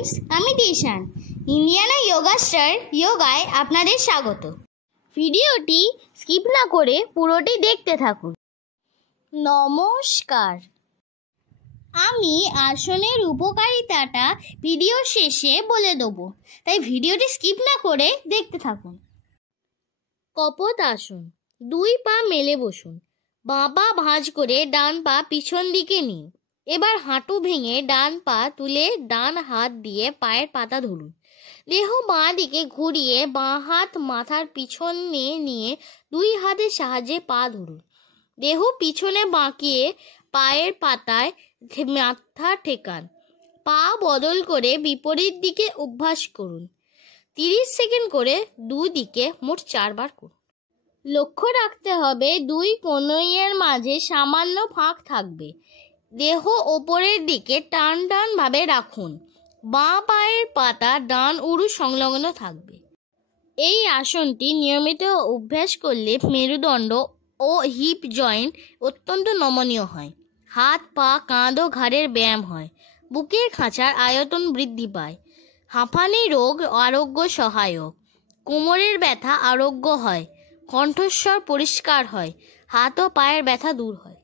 Friends, আমি Dishan. Indiana yoga star যোগায় আপনাদের স্বাগত। ভিডিওটি স্কিপ না করে পুরোটি দেখতে থাকুন। নমস্কার। আমি আসনের উপকারিতাটা ভিডিও শেষে বলে দেবো, তাই ভিডিওটি স্কিপ না করে দেখতে থাকুন। কপত আসন। 2 পা মেলে বসুন। বাঁ পা ভাঁজ করে ডান পা পিছন দিকে নিন। এবার হাঁটু ভেঙে ডান পা তুলে ডান হাত দিয়ে পায়ের পাতা ধরুন। দেহ বাঁ দিকে ঘুরিয়ে বাঁ হাত মাথার পিছনে নিয়ে 2 হাতের সাহায্যে পা ধরুন। দেহ পিছনে বাঁকিয়ে পায়ের পাতায় মাথা ঠেকান। পা বদল করে বিপরীত দিকে অভ্যাস করুন। 30 সেকেন্ড করে দুদিকে মোট 4 বার করুন। লক্ষ্য রাখতে হবে 2 কনুইয়ের মাঝে সামান্য ফাঁক থাকবে। দেহ ওপরের দিকে টান টান ভাবে রাখুন। বাঁ পায়ের পাতা ডান উরু সংলগ্ন থাকবে। এই আসনটি নিয়মিত অভ্যাস করলে মেরুদণ্ড ও হিপ জয়েন্ট অত্যন্ত নমনীয় হয়। হাত পা কাঁধ ও ঘাড়ের ব্যায়াম হয়। বুকের খাঁচার আয়তন বৃদ্ধি পায়। হাঁপানি রোগ আরোগ্য সহায়ক। কোমরের ব্যথা আরোগ্য হয়। কণ্ঠস্বর পরিষ্কার হয়। হাত ও পায়ের ব্যথা দূর হয়।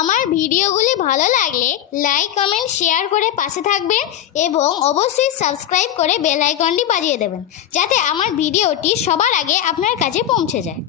আমার ভিডিওগুলি ভালো লাগলে লাইক, কমেন্ট, শেয়ার করে পাশে থাকবেন এবং অবশ্যই সাবস্ক্রাইব করে বেল আইকনটি বাজিয়ে দেবেন, যাতে আমার ভিডিওটি সবার আগে আপনার কাছে পৌঁছে যায়।